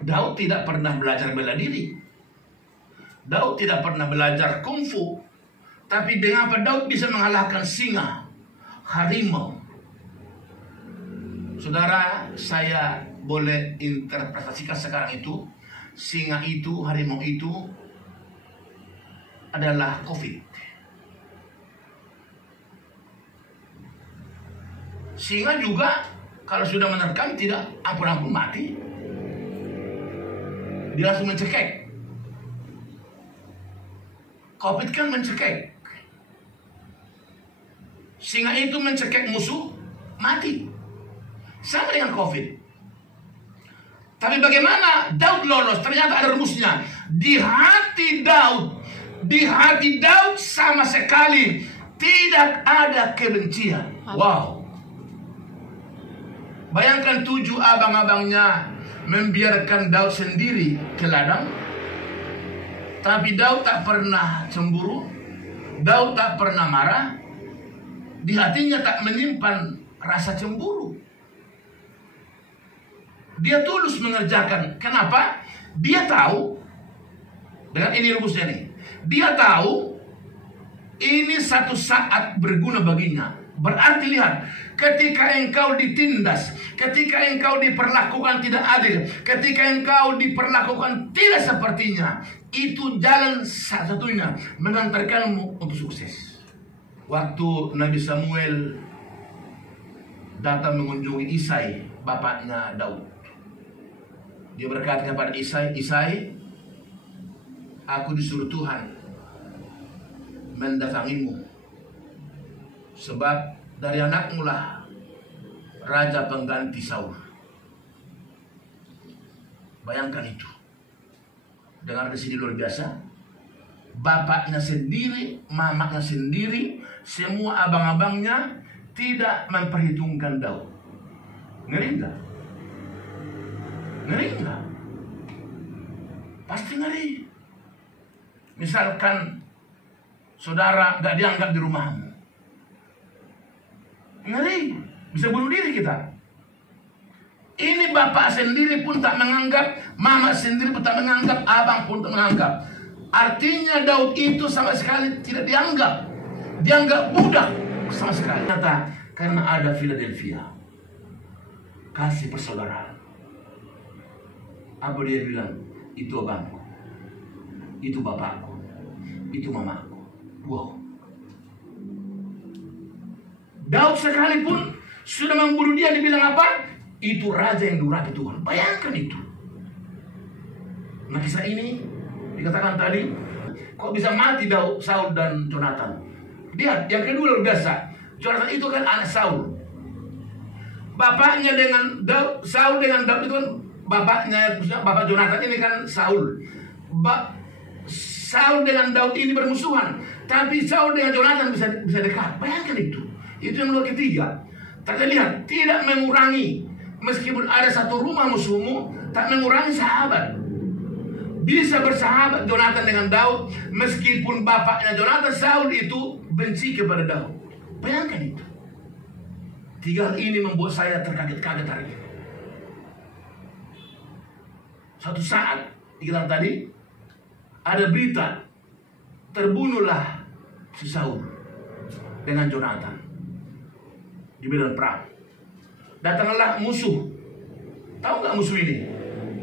Daud tidak pernah belajar bela diri. Daud tidak pernah belajar kungfu. Tapi mengapa Daud bisa mengalahkan singa, harimau? Saudara, saya boleh interpretasikan sekarang itu, singa itu, harimau itu adalah COVID. Singa juga kalau sudah menerkam tidak ampun-ampun mati. Dia langsung mencekik. COVID kan mencekik. Singa itu mencekik musuh, mati. Sama dengan COVID. Tapi bagaimana Daud lolos? Ternyata ada rumusnya. Di hati Daud sama sekali tidak ada kebencian. Wow. Bayangkan 7 abang-abangnya membiarkan Daud sendiri ke ladang. Tapi Daud tak pernah cemburu. Daud tak pernah marah. Di hatinya tak menyimpan rasa cemburu. Dia tulus mengerjakan. Kenapa? Dia tahu. Dengan ini rumusnya nih. Dia tahu ini satu saat berguna baginya. Berarti lihat, ketika engkau ditindas, ketika engkau diperlakukan tidak adil, ketika engkau diperlakukan tidak sepertinya, itu jalan satu-satunya mengantarkanmu untuk sukses. Waktu Nabi Samuel datang mengunjungi Isai, bapaknya Daud, dia berkata kepada Isai, Isai, aku disuruh Tuhan mendatangimu, sebab dari anakmu lah raja pengganti Saul. Bayangkan itu. Dengar di sini luar biasa. Bapaknya sendiri, mamanya sendiri, semua abang-abangnya tidak memperhitungkan Daud. Ngeri enggak? Ngeri enggak? Pasti ngeri. Misalkan saudara gak dianggap di rumahmu, ngeri, bisa bunuh diri kita. Ini bapak sendiri pun tak menganggap, mama sendiri pun tak menganggap, abang pun tak menganggap. Artinya Daud itu sama sekali tidak dianggap. Dianggap budak sama sekali. Ternyata karena ada Philadelphia, kasih persaudaraan. Apa dia bilang? Itu abangku, itu bapakku, itu mamaku. Wow. Daud sekalipun sudah membunuh dia, dibilang apa? Itu raja yang durhaka Tuhan. Bayangkan itu. Nah, kisah ini dikatakan tadi, kok bisa mati Daud, Saul dan Jonathan? Lihat, yang kedua luar biasa. Jonathan itu kan anak Saul. Bapaknya dengan Daud, Saul dengan Daud itu kan bapaknya, bapak Jonathan ini kan Saul. Saul dengan Daud ini bermusuhan, tapi Saul dengan Jonathan bisa dekat. Bayangkan itu. Itu yang luar ketiga. Tapi lihat, tidak mengurangi, meskipun ada satu rumah musuhmu, tak mengurangi sahabat. Bisa bersahabat Jonathan dengan Daud, meskipun bapaknya Jonathan, Saul itu benci kepada Daud. Bayangkan itu. 3 hal ini membuat saya terkaget-kaget hari ini. Satu saat, dikatakan tadi, ada berita, terbunuhlah si Saul dengan Jonathan di medan perang. Datanglah musuh. Tahu nggak musuh ini?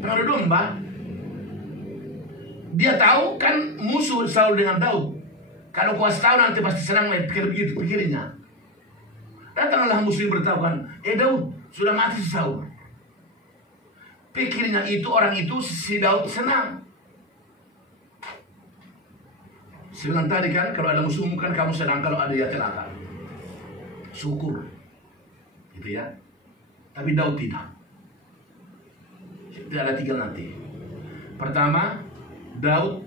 Pengadu domba. Dia tahu kan musuh Saul dengan Daud. Kalau kuasa tahu nanti pasti senang, pikir begitu pikirnya. Datanglah musuh beritahu kan, Daud sudah mati si Saul. Pikirnya itu, orang itu si Daud senang. Sebenarnya tadi kan, kalau ada musuhmu kan kamu senang, kalau ada ya celaka. Syukur. Gitu ya. Tapi Daud tidak. Itu ada 3 nanti. Pertama, Daud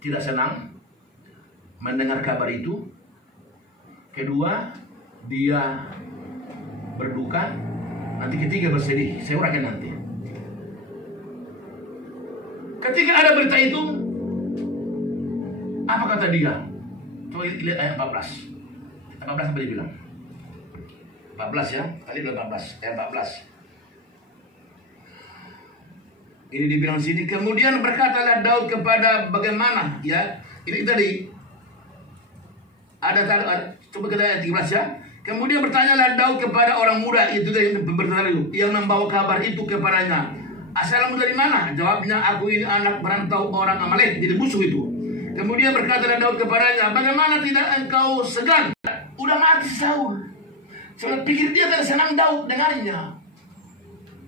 tidak senang mendengar kabar itu. Kedua, dia berduka. Nanti ketiga bersedih. Saya uraikan nanti. Ketika ada berita itu, apa kata dia? Coba lihat ayat 14. 14 apa dia bilang? 14 ya. Tadi bilang 14. Ayat 14. Ini dibilang sini, kemudian berkatalah Daud kepada bagaimana ya. Ini tadi ada coba kita lihat 13 ya. Kemudian bertanyalah Daud kepada orang muda itu yang membawa kabar itu kepadanya. Asalmu dari mana? Jawabnya, aku ini anak perantau orang Amalek, jadi musuh itu. Kemudian berkatalah Daud kepadanya, bagaimana tidak engkau segan? Udah mati Saul. Saya pikir dia tidak senang Daud dengannya.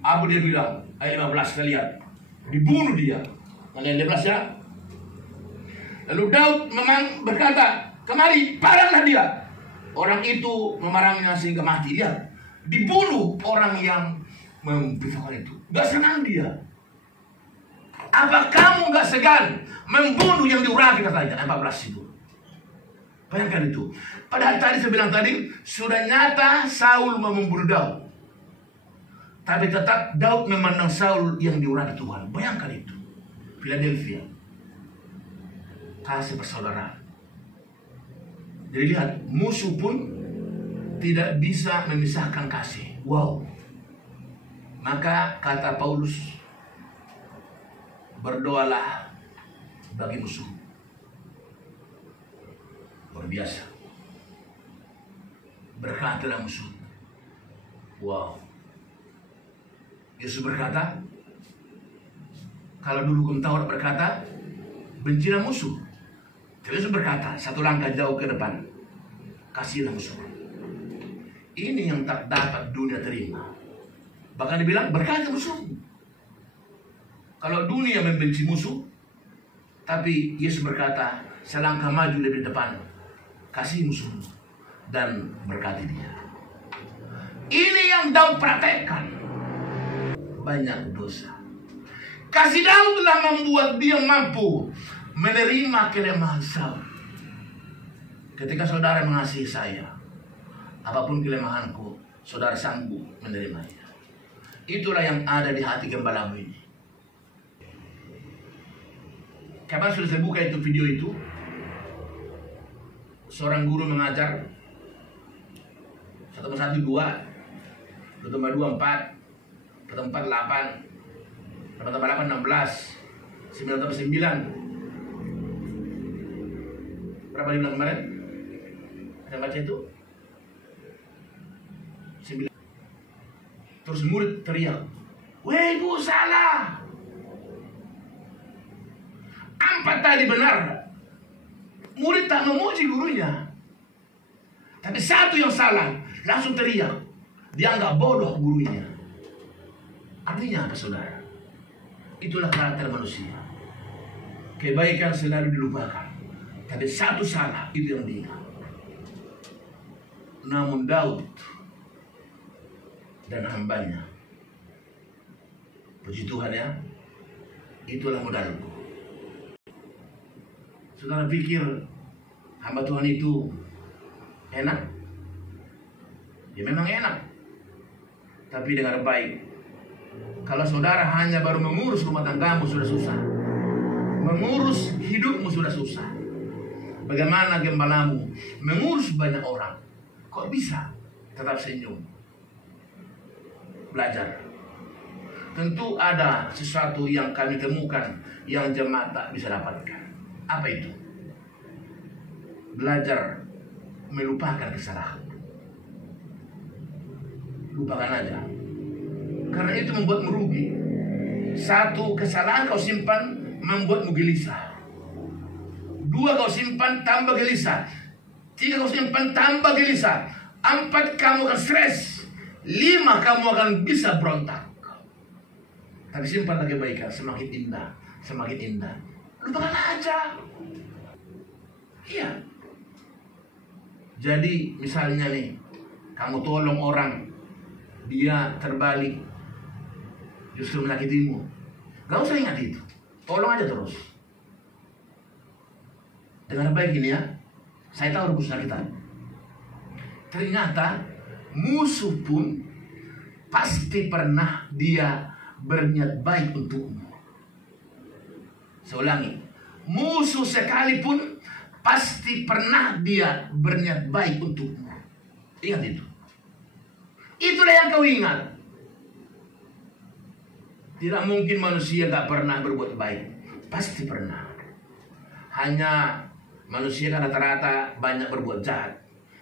Apa dia bilang? Ayat 15 kita lihat. Dibunuh dia. Ayat 15 ya. Lalu Daud memang berkata, kemari, paranglah dia. Orang itu memarangnya sehingga mati dia. Dibunuh orang yang memberitakan itu. Gak senang dia. Apa kamu gak segan membunuh yang diurapi, katanya 14 itu. Bayangkan itu. Padahal tadi saya bilang tadi, sudah nyata Saul mau membunuh Daud. Tapi tetap Daud memandang Saul yang diurapi Tuhan. Bayangkan itu. Philadelphia. Kasih persaudaraan. Jadi lihat, musuh pun tidak bisa memisahkan kasih. Wow. Maka kata Paulus, berdoalah bagi musuh. Luar biasa. Berkatalah musuh. Wow. Yesus berkata, kalau dulu hukum Taurat berkata, bencilah musuh. Yesus berkata, satu langkah jauh ke depan, kasihlah musuh. Ini yang tak dapat dunia terima. Bahkan dibilang, berkati musuh. Kalau dunia membenci musuh, tapi Yesus berkata, selangkah maju lebih depan, kasih musuh dan berkati dia. Ini yang Daud praktekkan. Banyak dosa. Kasih Daud telah membuat dia mampu menerima kelemahan Saul. Ketika saudara mengasihi saya, apapun kelemahanku, saudara sanggup menerimanya. Itulah yang ada di hati gembalamu ini. Kapan sudah saya buka itu video itu? Seorang guru mengajar 1 tambah 1 2, 2 tambah 2 4, 4 tambah 8, 8 tambah 8 16, 9 tambah 9. Berapa dibilang kemarin? Ada baca itu? 9. Terus murid teriak, "Weh, ibu salah. 4 tadi benar." Murid tak memuji gurunya. Tapi 1 yang salah, langsung teriak. Dia anggap bodoh gurunya. Artinya apa, saudara? Itulah karakter manusia. Kebaikan selalu dilupakan, tapi 1 salah itu yang diingat. Namun Daud dan hambanya, puji Tuhan ya, itulah modalku. Saudara pikir hamba Tuhan itu enak? Ya memang enak. Tapi dengar baik, kalau saudara hanya baru mengurus rumah tanggamu sudah susah, mengurus hidupmu sudah susah, bagaimana gembalamu mengurus banyak orang? Kok bisa tetap senyum? Belajar. Tentu ada sesuatu yang kami temukan yang jemaat tak bisa dapatkan. Apa itu? Belajar melupakan kesalahan. Lupakan aja. Karena itu membuat merugi. 1 kesalahan kau simpan membuatmu gelisah. 2 kau simpan tambah gelisah. 3 kau simpan tambah gelisah. 4 kamu akan stres. 5 kamu akan bisa berontak. Tapi simpanlah kebaikan, semakin indah, semakin indah. Lupakan aja. Iya. Jadi misalnya nih, kamu tolong orang, dia terbalik, justru menyakitimu, gak usah ingat itu. Tolong aja terus. Dengar baik gini ya, saya tahu rebusnya kita. Ternyata musuh pun pasti pernah dia berniat baik untukmu. Saya ulangi, musuh sekalipun pasti pernah dia berniat baik untukmu. Ingat itu. Itulah yang kau ingat. Tidak mungkin manusia gak pernah berbuat baik. Pasti pernah. Hanya manusia kan rata-rata banyak berbuat jahat.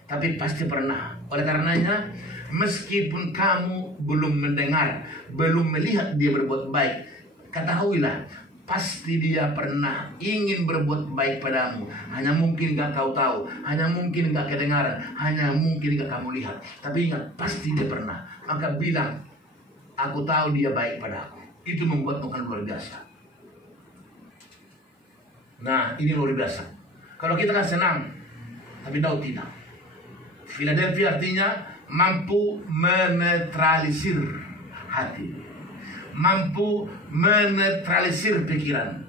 Tapi pasti pernah. Oleh karenanya, meskipun kamu belum mendengar, belum melihat dia berbuat baik, ketahuilah, pasti dia pernah ingin berbuat baik padamu. Hanya mungkin gak kau tahu, hanya mungkin gak kedengaran, hanya mungkin gak kamu lihat. Tapi ingat, pasti dia pernah. Maka bilang, aku tahu dia baik padaku. Itu membuatmu kan luar biasa. Nah, ini luar biasa. Kalau kita kan senang, tapi Daud tidak. Philadelphia artinya mampu menetralisir hati, mampu menetralisir pikiran.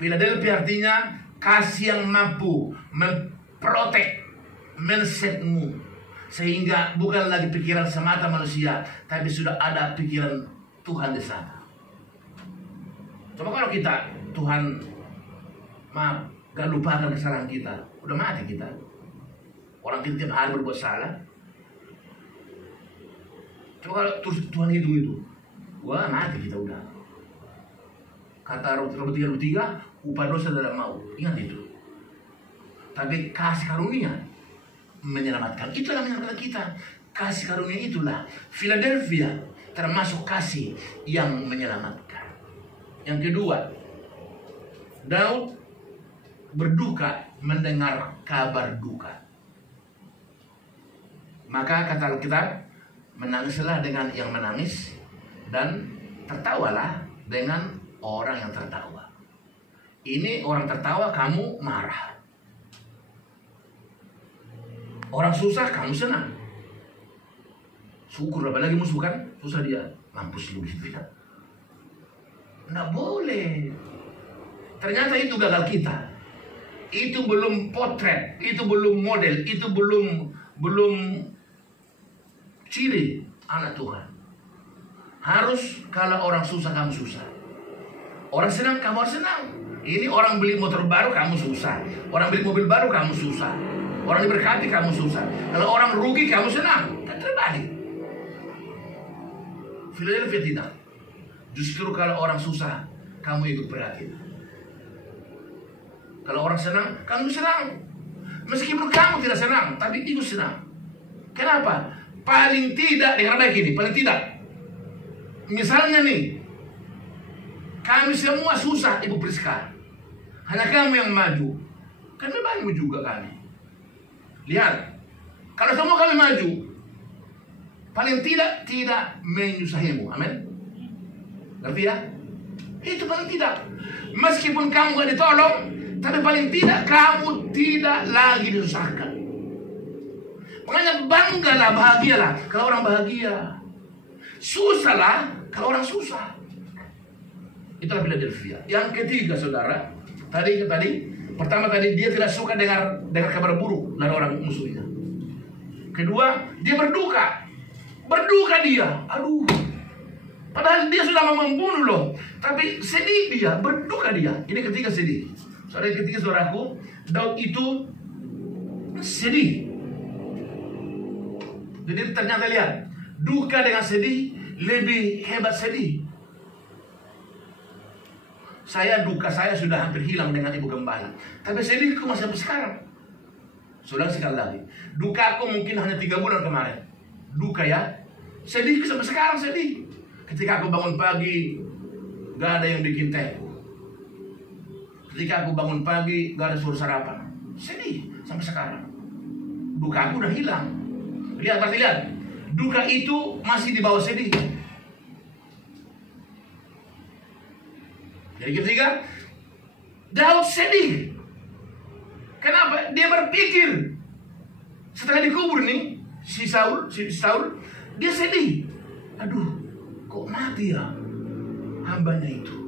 Philadelphia artinya kasih yang mampu memprotek mindsetmu, sehingga bukan lagi pikiran semata manusia, tapi sudah ada pikiran Tuhan di sana. Coba kalau kita, Tuhan maaf, gak lupakan kesalahan kita, udah mati kita. Orang kita tiap hari berbuat salah. Coba kalau Tuhan hitung itu, wah mati kita udah. Kata Roma 3:23, upah dosa tidak mau. Ingat itu. Tapi kasih karunia menyelamatkan. Itulah menyelamatkan kita. Kasih karunia itulah. Philadelphia termasuk kasih yang menyelamatkan. Yang kedua, Daud berduka mendengar kabar duka. Maka kata Alkitab, menangislah dengan yang menangis, dan tertawalah dengan orang yang tertawa. Ini orang tertawa, kamu marah. Orang susah, kamu senang. Syukur, apalagi musuh kan, susah dia, mampus lu gitu ya. Nggak boleh. Ternyata itu gagal kita. Itu belum potret, itu belum model, itu belum ciri anak Tuhan. Harus kalau orang susah, kamu susah. Orang senang, kamu harus senang. Ini orang beli motor baru, kamu susah. Orang beli mobil baru, kamu susah. Orang diberkati, kamu susah. Kalau orang rugi, kamu senang. Kan terbalik. Philadelphia tidak. Justru kalau orang susah, kamu ikut prihatin. Kalau orang senang, kamu senang. Meskipun kamu tidak senang, tapi ikut senang. Kenapa? Paling tidak, dengar baik ini, paling tidak. Misalnya nih, kami semua susah, Ibu Priska. Hanya kamu yang maju. Kami banyak juga kami. Lihat, kalau semua kami maju, paling tidak menyusahimu. Amin. Ngerti ya? Itu paling tidak. Meskipun kamu gak ditolong, tapi paling tidak kamu tidak lagi disusahkan. Makanya banggalah, bahagialah kalau orang bahagia. Susahlah kalau orang susah. Itulah Philadelphia. Yang ketiga, saudara, tadi pertama dia tidak suka dengar kabar buruk dari orang musuhnya. Kedua, dia berduka dia. Aduh, padahal dia sudah mau membunuh loh, tapi sedih dia, berduka dia. Ini ketiga sedih. Soalnya ketiga, saudaraku, Daud itu sedih. Jadi ternyata lihat, duka dengan sedih lebih hebat sedih. Duka saya sudah hampir hilang dengan Ibu Gembala, tapi sedihku masih sampai sekarang. Saudara, sekali lagi, duka aku mungkin hanya 3 bulan kemarin. Duka ya, sedihku sampai sekarang sedih. Ketika aku bangun pagi, gak ada yang bikin teh. Ketika aku bangun pagi, gak ada suruh sarapan. Sedih sampai sekarang. Duka aku udah hilang. Lihat, duka itu masih di bawah sedih. Jadi ketiga, Daud sedih. Kenapa? Dia berpikir setelah dikubur nih si Saul, dia sedih. Aduh, kok mati ya hambanya itu.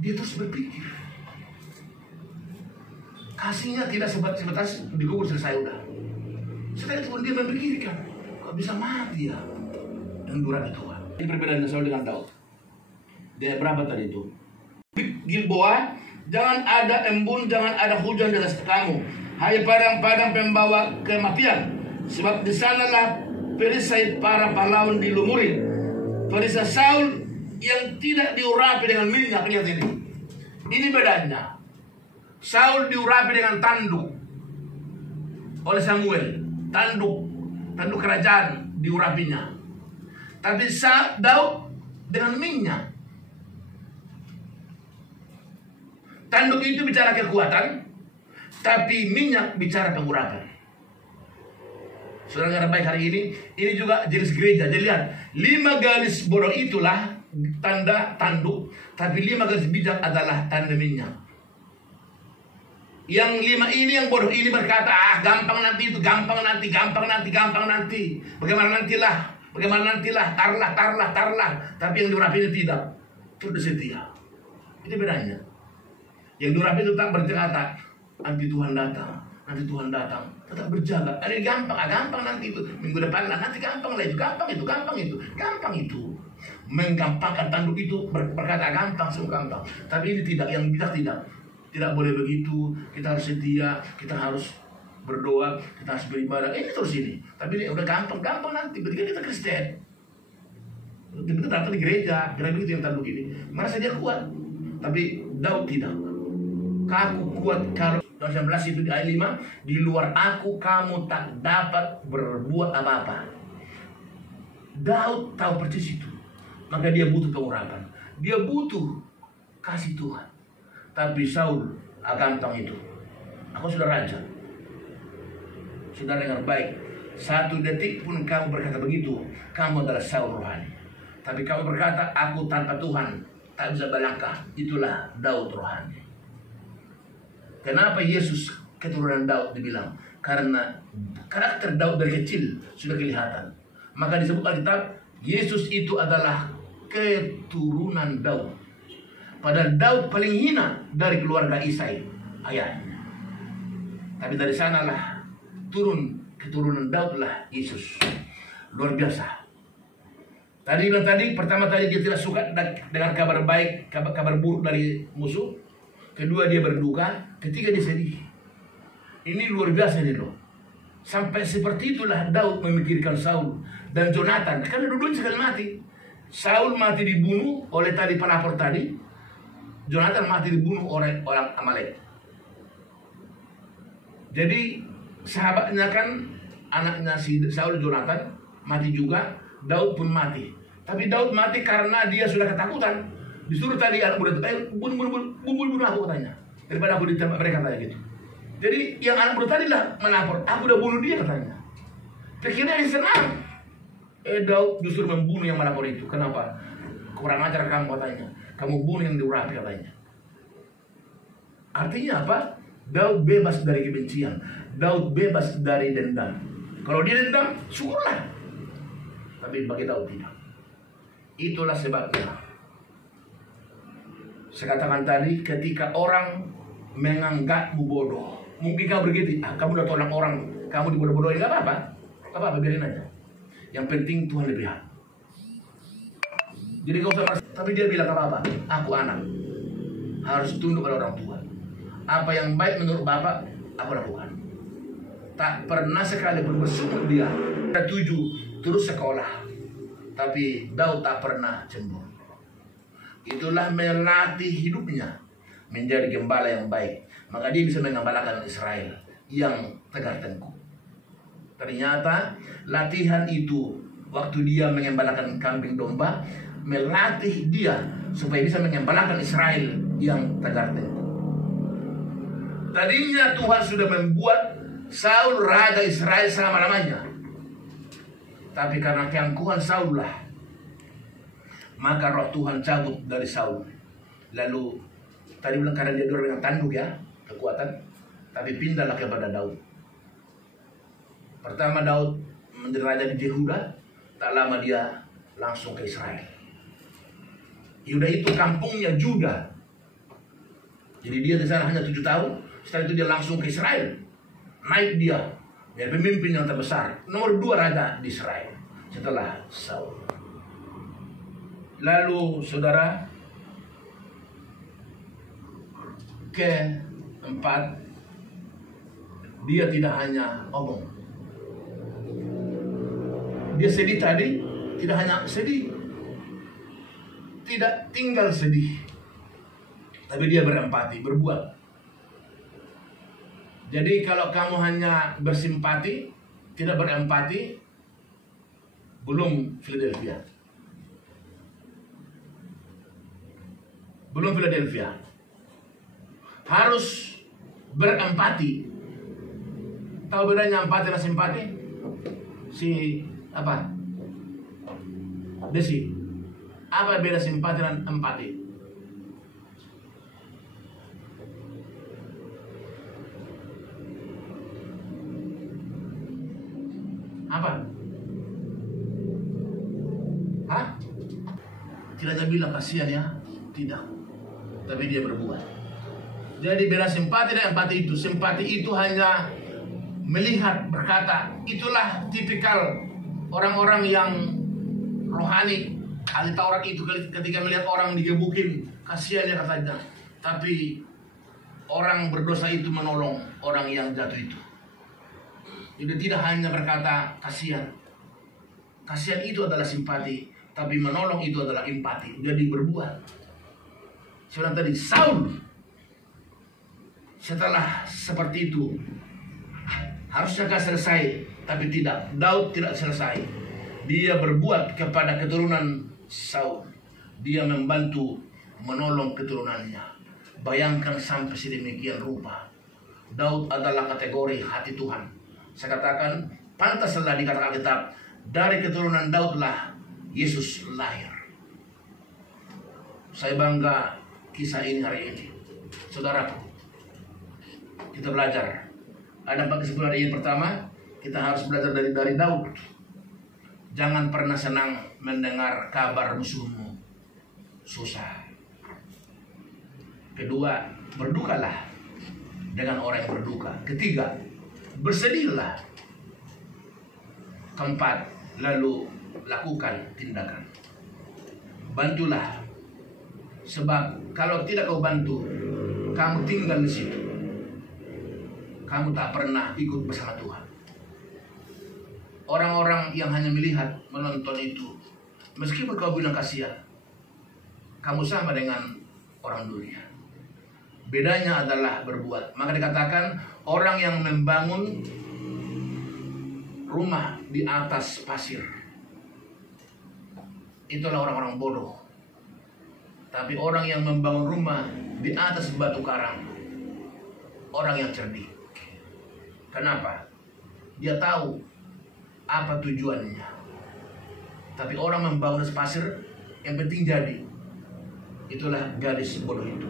Dia terus berpikir. Kasihnya tidak sebatas dikubur selesai udah. Setelah itu pun dia memikirkan, kok bisa mati ya dengan durhaka Tuhan. Ini perbedaan Saul dengan Daud. Dia berapa tadi itu? Gilboa, jangan ada embun, jangan ada hujan di atas kamu. Hai padang-padang pembawa kematian, sebab di sanalah perisai para pahlawan dilumurin. Farisa Saul yang tidak diurapi dengan minyak. Lihat ini. Ini bedanya. Saul diurapi dengan tanduk oleh Samuel. Tanduk kerajaan diurapinya. Tapi Daud dengan minyak. Tanduk itu bicara kekuatan, tapi minyak bicara pengurapan. Saudara baik hari ini juga jenis gereja. Jadi lihat, 5 garis bodoh itulah tanda tanduk, tapi 5 garis bijak adalah tanda minyak. Yang 5 ini yang bodoh ini berkata, gampang nanti itu, gampang nanti. Bagaimana nantilah, tarlah. Tapi yang diurapi itu tidak, itu setia. Itu bedanya. Yang diurapi itu tak berkata, nanti Tuhan datang, tetap berjaga. Ada gampang nanti itu, minggu depan lah, nanti gampang itu. Menggampangkan tanduk itu berkata gampang, semua gampang. Tapi ini tidak, yang bijak tidak boleh begitu. Kita harus setia, kita harus berdoa, kita harus beribadah. Ini terus ini. Tapi ini udah gampang nanti. Ketika kita Kristen, kita datang di gereja begitu yang tanduk ini, merasa dia kuat. Tapi Daud tidak. Aku kuat kalau 19 itu di ayat 5, di luar aku kamu tak dapat berbuat apa-apa. Daud tahu persis itu. Maka dia butuh pengurapan. Dia butuh kasih Tuhan. Tapi Saul gampang itu. Aku sudah raja. Sudah dengar baik. 1 detik pun kamu berkata begitu, kamu adalah Saul rohani. Tapi kamu berkata, aku tanpa Tuhan tak bisa berlangkah. Itulah Daud rohani. Kenapa Yesus keturunan Daud dibilang? Karena karakter Daud dari kecil sudah kelihatan. Maka disebut Alkitab, Yesus itu adalah keturunan Daud. Padahal Daud paling hina dari keluarga Isai ayahnya. Tapi dari sanalah keturunan Daud lah Yesus. Luar biasa. Tadi pertama dia tidak suka dengar kabar baik, kabar buruk dari musuh. Kedua dia berduka, ketiga dia sedih. Ini luar biasa nih loh. Sampai seperti itulah Daud memikirkan Saul dan Jonathan. Karena dua-duanya sekali mati. Saul mati dibunuh oleh tadi pelapor tadi. Jonathan mati dibunuh oleh orang Amalek. Jadi sahabatnya kan, anaknya si Saul, Jonathan mati juga. Daud pun mati. Tapi Daud mati karena dia sudah ketakutan. Disuruh tadi anak muda itu, bunuh aku katanya. Daripada aku ditembak mereka katanya gitu. Jadi yang anak muda tadi lah melapor, aku udah bunuh dia katanya. Pikirnya yang senang. Daud justru membunuh yang melapor itu. Kenapa? Kurang ajar kamu katanya. Kamu bunuh yang diurapi katanya. Artinya apa? Daud bebas dari kebencian. Daud bebas dari dendam. Kalau dia dendam, syukurlah. Tapi bagi Daud tidak. Itulah sebabnya. Saya katakan tadi, ketika orang menganggapmu bodoh, mungkin kamu begitu, kamu udah tolak orang, kamu dibodoh-bodohin, gak apa-apa, biarin aja. Yang penting Tuhan lebih lihat. Jadi kau usah, tapi dia bilang gak apa-apa, aku anak, harus tunduk pada orang tua. Apa yang baik menurut Bapak, aku lakukan. Tak pernah sekalipun bersungut dia. Ada 7 terus sekolah, tapi Daud tak pernah cemburu. Itulah melatih hidupnya menjadi gembala yang baik. Maka dia bisa mengembalakan Israel yang tegar tengkuk. Ternyata latihan itu, waktu dia mengembalakan kambing domba, melatih dia supaya bisa mengembalakan Israel yang tegar tengkuk. Tadinya Tuhan sudah membuat Saul raja Israel selama-lamanya. Tapi karena keangkuhan Saul lah, maka roh Tuhan cabut dari Saul. Lalu tadi bilang karena dia dengan tanduk ya, kekuatan, tapi pindahlah kepada Daud. Pertama Daud menjadi raja di Yehuda, tak lama dia langsung ke Israel. Yehuda itu kampungnya Juda. Jadi dia di sana hanya 7 tahun. Setelah itu dia langsung ke Israel. Naik dia menjadi pemimpin yang terbesar, nomor 2 raja di Israel setelah Saul. Lalu saudara, keempat, dia tidak hanya omong. Dia sedih tadi, tidak hanya sedih, tidak tinggal sedih, tapi dia berempati, berbuat. Jadi kalau kamu hanya bersimpati, tidak berempati, belum Philadelphia. Belum Philadelphia. Harus berempati. Tahu bedanya empati dan simpati? Si apa? Desi. Apa beda simpati dan empati? Apa? Hah? Tidak ada bilang kasihan ya? Tidak. Tapi dia berbuat. Jadi beda simpati dan empati itu. Simpati itu hanya melihat, berkata. Itulah tipikal orang-orang yang rohani. Ahli Taurat itu ketika melihat orang digebukin, kasihan ya katanya. Tapi orang berdosa itu menolong orang yang jatuh itu. Jadi tidak hanya berkata kasihan. Kasihan itu adalah simpati, tapi menolong itu adalah empati. Jadi berbuat. Saya bilang tadi, Saul setelah seperti itu harusnya selesai, tapi tidak. Daud tidak selesai. Dia berbuat kepada keturunan Saul. Dia membantu menolong keturunannya. Bayangkan sampai sedemikian rupa. Daud adalah kategori hati Tuhan. Saya katakan, pantaslah dikatakan Alkitab, dari keturunan Daudlah Yesus lahir. Saya bangga kisah ini hari ini. Saudaraku, kita belajar. Ada 4 kesimpulan ini. Pertama, kita harus belajar dari Daud. Jangan pernah senang mendengar kabar musuhmu susah. Kedua, berdukalah dengan orang yang berduka. Ketiga, bersedihlah. Keempat, lalu lakukan tindakan. Bantulah. Sebab kalau tidak kau bantu, kamu tinggal di situ. Kamu tak pernah ikut bersama Tuhan. Orang-orang yang hanya melihat, menonton itu, meskipun kau bilang kasihan, kamu sama dengan orang dunia. Bedanya adalah berbuat. Maka dikatakan orang yang membangun rumah di atas pasir, itulah orang-orang bodoh. Tapi orang yang membangun rumah di atas batu karang, orang yang cerdik. Kenapa? Dia tahu apa tujuannya. Tapi orang membangun atas pasir, yang penting jadi. Itulah gadis bodoh itu.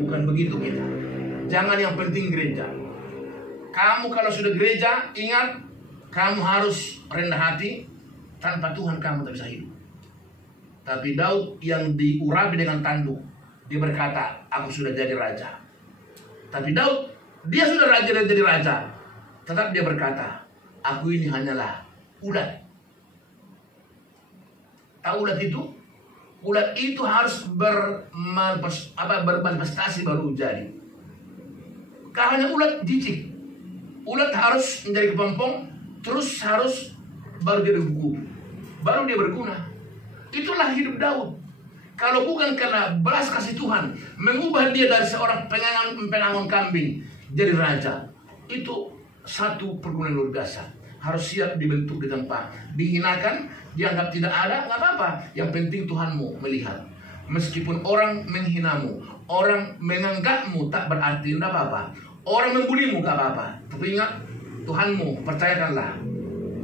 Bukan begitu kita. Jangan yang penting gereja. Kamu kalau sudah gereja, ingat, kamu harus rendah hati. Tanpa Tuhan kamu tak bisa hidup. Tapi Daud yang diurapi dengan tanduk, dia berkata, aku sudah jadi raja. Tapi Daud, dia sudah raja dan jadi raja. Tetap dia berkata, aku ini hanyalah ulat. Tahu ulat itu? Ulat itu harus bermanifestasi baru jadi. Karena ulat jijik. Ulat harus menjadi kepompong, terus harus baru dia berbuku, baru dia berguna. Itulah hidup Daud. Kalau bukan karena belas kasih Tuhan mengubah dia dari seorang penangon kambing jadi raja, itu satu pergumulan luar biasa. Harus siap dibentuk di tempat, dihinakan, dianggap tidak ada, nggak apa-apa. Yang penting Tuhanmu melihat. Meskipun orang menghinamu, orang menganggapmu tak berarti, nggak apa-apa. Orang membulimu, nggak apa-apa. Tapi ingat, Tuhanmu, percayakanlah.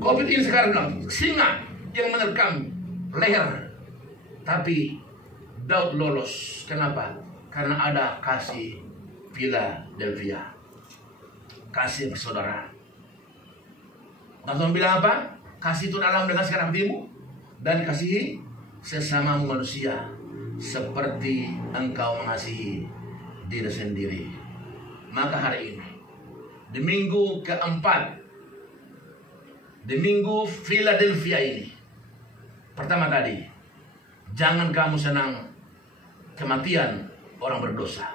Covid ini sekarang bilang, singa yang menerkam leher. Tapi Daud lolos. Kenapa? Karena ada kasih Philadelphia. Kasih saudara. Tuhan bilang apa? Kasih itu dalam dengan sekarang hatimu, dan kasihi sesamamu manusia seperti engkau mengasihi diri sendiri. Maka hari ini, di minggu keempat, di minggu Philadelphia ini, pertama tadi, jangan kamu senang kematian orang berdosa.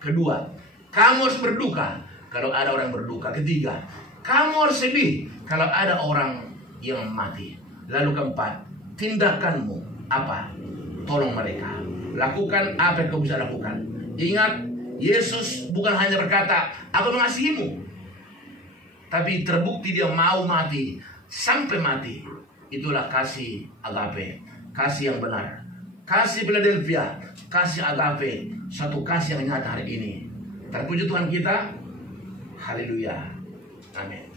Kedua, kamu harus berduka kalau ada orang berduka. Ketiga, kamu harus sedih kalau ada orang yang mati. Lalu keempat, tindakanmu apa? tolong mereka. Lakukan apa yang kau bisa lakukan. Ingat, Yesus bukan hanya berkata, aku mengasihimu, tapi terbukti dia mau mati sampai mati. Itulah kasih agape, kasih yang benar, kasih Philadelphia, kasih agape, satu kasih yang nyata hari ini. Terpuji Tuhan kita. Haleluya. Amin.